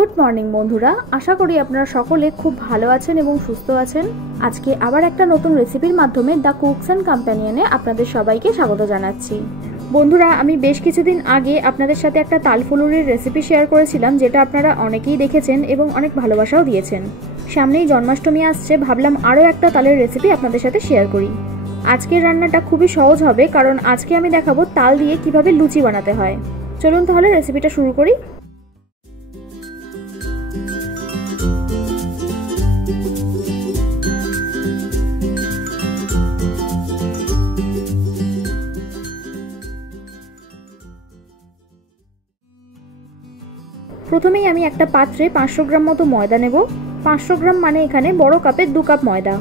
Good morning বন্ধুরা, আশা করি আপনারা সকলে খুব ভালো আছেন এবং সুস্থ আছেন। আজকে আবার একটা নতুন রেসিপির মাধ্যমে দ্য কুকস অ্যান্ড কম্প্যানিয়নে আপনাদের সবাইকে স্বাগত জানাচ্ছি। বন্ধুরা, আমি বেশ কিছুদিন আগে আপনাদের সাথে একটা তালফুলুরির রেসিপি শেয়ার করেছিলাম, যেটা আপনারা অনেকেই দেখেছেন এবং অনেক ভালোবাসাও দিয়েছেন। সামনেই জন্মাষ্টমী আসছে, ভাবলাম আরও একটা তালের রেসিপি আপনাদের সাথে শেয়ার করি। আজকের রান্নাটা খুবই সহজ হবে, কারণ আজকে আমি দেখাবো তাল দিয়ে কিভাবে লুচি বানাতে হয়। চলুন তাহলে রেসিপিটা শুরু করি। প্রথমেই আমি একটা পাত্রে 500 গ্রাম মতো ময়দা নেব। 500 গ্রাম মানে এখানে বড় কাপের 2 কাপ ময়দা।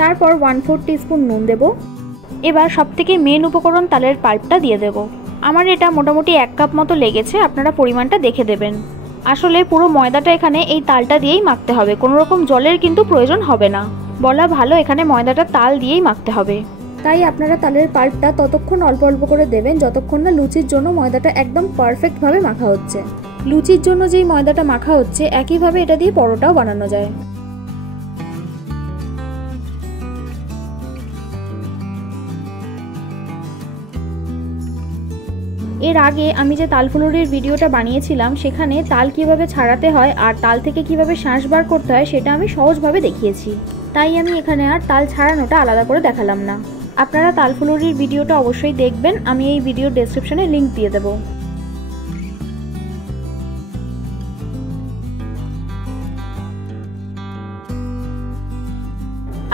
তারপর 1/4 টিস্পুন নুন দেব। এবার সবথেকে মেন উপকরণ তালের পাল্পটা দিয়ে দেব। আমার এটা মোটামুটি 1 কাপ মতো লেগেছে, আপনারা পরিমাণটা দেখে দেবেন। আসলে পুরো ময়দাটা এখানে এই তালটা দিয়েই মাখতে হবে, কোনো রকম জলের কিন্তু প্রয়োজন হবে না। বলা ভালো, এখানে ময়দাটা তাল দিয়েই মাখতে হবে। তাই আপনারা তালের পাল্পটা ততক্ষণ অল্প অল্প করে দেবেন যতক্ষণ না লুচির জন্য ময়দাটা একদম পারফেক্টভাবে মাখা হচ্ছে। লুচির জন্য যেই ময়দাটা মাখা হচ্ছে, একইভাবে এটা দিয়ে পরোটাও বানানো যায়। এর আগে আমি যে তালফুলুরির ভিডিওটা বানিয়েছিলাম, সেখানে তাল কিভাবে ছাড়াতে হয় আর তাল থেকে কিভাবে শাঁস বার করতে হয় সেটা আমি সহজভাবে দেখিয়েছি। তাই আমি এখানে আর তাল ছাড়ানোটা আলাদা করে দেখালাম না। আপনারা তালফুলুরির ভিডিওটা অবশ্যই দেখবেন, আমি এই ভিডিওর ডেসক্রিপশনে লিংক দিয়ে দেবো।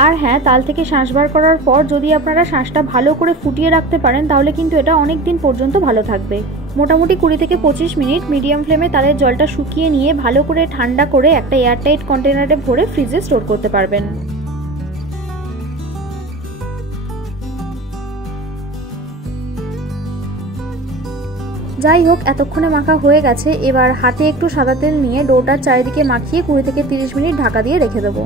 আর হ্যাঁ, তাল থেকে শাঁস বার করার পর যদি আপনারা শাঁসটা ভালো করে ফুটিয়ে রাখতে পারেন, তাহলে কিন্তু এটা অনেক দিন পর্যন্ত ভালো থাকবে। মোটামুটি 20 থেকে 25 মিনিট মিডিয়াম ফ্লেমে তালের জলটা শুকিয়ে নিয়ে ভালো করে ঠান্ডা করে একটা এয়ারটাইট কন্টেনারে ভরে ফ্রিজে স্টোর করতে পারবেন। যাই হোক, এতক্ষণে মাখা হয়ে গেছে। এবার হাতে একটু সাদা তেল নিয়ে ডোটার চারিদিকে মাখিয়ে 20 থেকে 30 মিনিট ঢাকা দিয়ে রেখে দেবো।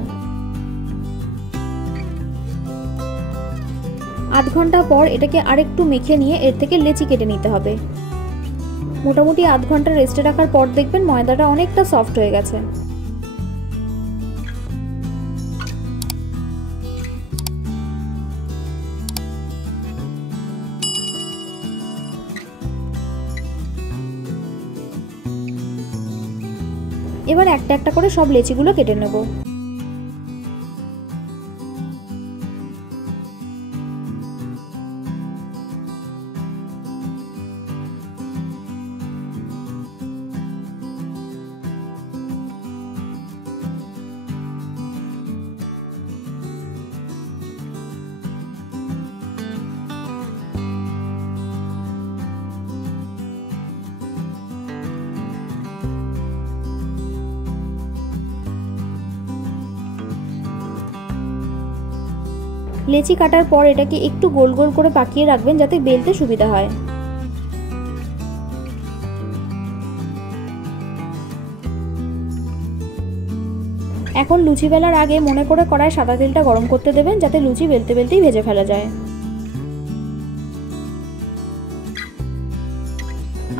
আধ ঘন্টা পর এটাকে আরেকটু মেখে নিয়ে এর থেকে লেচি কেটে নিতে হবে। মোটামুটি আধ ঘন্টা রেস্টে রাখার পর দেখবেন ময়দাটা অনেকটা সফট হয়ে গেছে। এবার একটা একটা করে সব লেচিগুলো কেটে নেব। লেচি কাটার পর এটাকে একটু গোল গোল করে পাকিয়ে রাখবেন, যাতে বেলতে সুবিধা হয়। এখন লুচি বেলার আগে মনে করে কড়ায় সাদা তেলটা গরম করতে দেবেন, যাতে লুচি বেলতে বেলতেই ভেজে ফেলা যায়।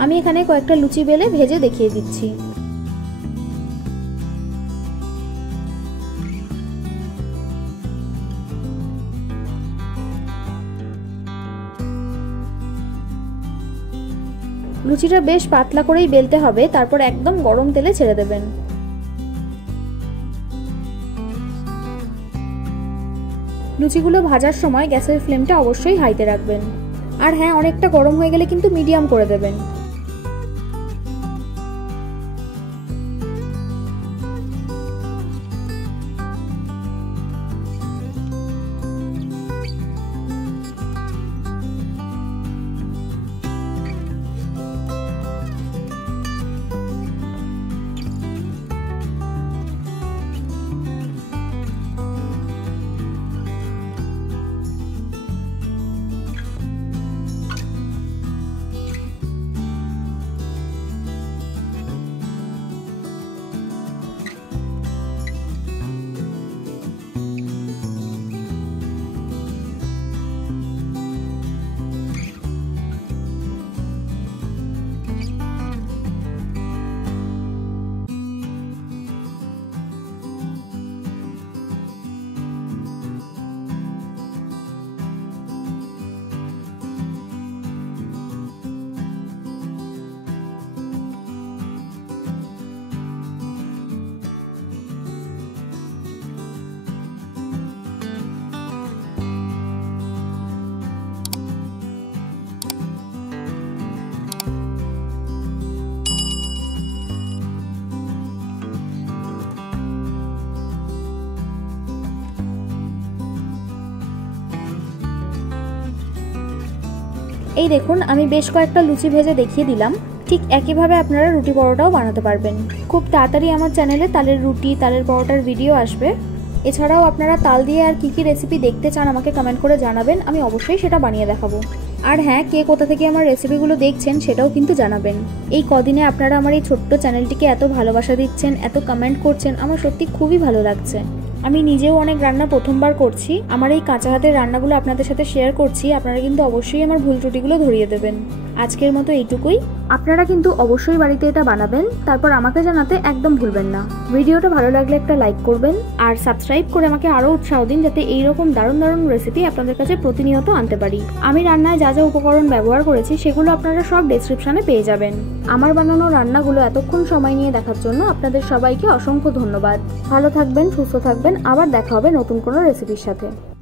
আমি এখানে কয়েকটা লুচি বেলে ভেজে দেখিয়ে দিচ্ছি। লুচিটা বেশ পাতলা করেই বেলতে হবে, তারপর একদম গরম তেলে ছেড়ে দেবেন। লুচিগুলো ভাজার সময় গ্যাসের ফ্লেমটা অবশ্যই হাইতে রাখবেন। আর হ্যাঁ, অনেকটা গরম হয়ে গেলে কিন্তু মিডিয়াম করে দেবেন। এই দেখুন আমি বেশ কয়েকটা লুচি ভেজে দেখিয়ে দিলাম। ঠিক একইভাবে আপনারা রুটি পরোটাও বানাতে পারবেন। খুব তাড়াতাড়ি আমার চ্যানেলে তালের রুটি, তালের পরোটার ভিডিও আসবে। এছাড়াও আপনারা তাল দিয়ে আর কী কী রেসিপি দেখতে চান আমাকে কমেন্ট করে জানাবেন, আমি অবশ্যই সেটা বানিয়ে দেখাবো। আর হ্যাঁ, কে কোথা থেকে আমার রেসিপিগুলো দেখছেন সেটাও কিন্তু জানাবেন। এই কদিনে আপনারা আমার এই ছোট্ট চ্যানেলটিকে এত ভালোবাসা দিচ্ছেন, এত কমেন্ট করছেন, আমার সত্যি খুবই ভালো লাগছে। আমি নিজেও অনেক রান্না প্রথমবার করছি, আমার এই কাঁচা হাতের রান্নাগুলো আপনাদের সাথে শেয়ার করছি। আপনারা কিন্তু অবশ্যই আমার ভুল ত্রুটিগুলো ধরিয়ে দেবেন। আজকের মতো এইটুকুই। আপনারা কিন্তু অবশ্যই বাড়িতে এটা বানাবেন, তারপর আমাকে জানাতে একদম ভুলবেন না। ভিডিওটা ভালো লাগলে একটা লাইক করবেন আর সাবস্ক্রাইব করে আমাকে আরও উৎসাহ দিন, যাতে এইরকম দারুণ দারুণ রেসিপি আপনাদের কাছে প্রতিনিয়ত আনতে পারি। আমি রান্নায় যা যা উপকরণ ব্যবহার করেছি সেগুলো আপনারা সব ডেসক্রিপশনে পেয়ে যাবেন। আমার বানানো রান্নাগুলো এতক্ষণ সময় নিয়ে দেখার জন্য আপনাদের সবাইকে অসংখ্য ধন্যবাদ। ভালো থাকবেন, সুস্থ থাকবেন, আবার দেখা হবে নতুন কোনো রেসিপির সাথে।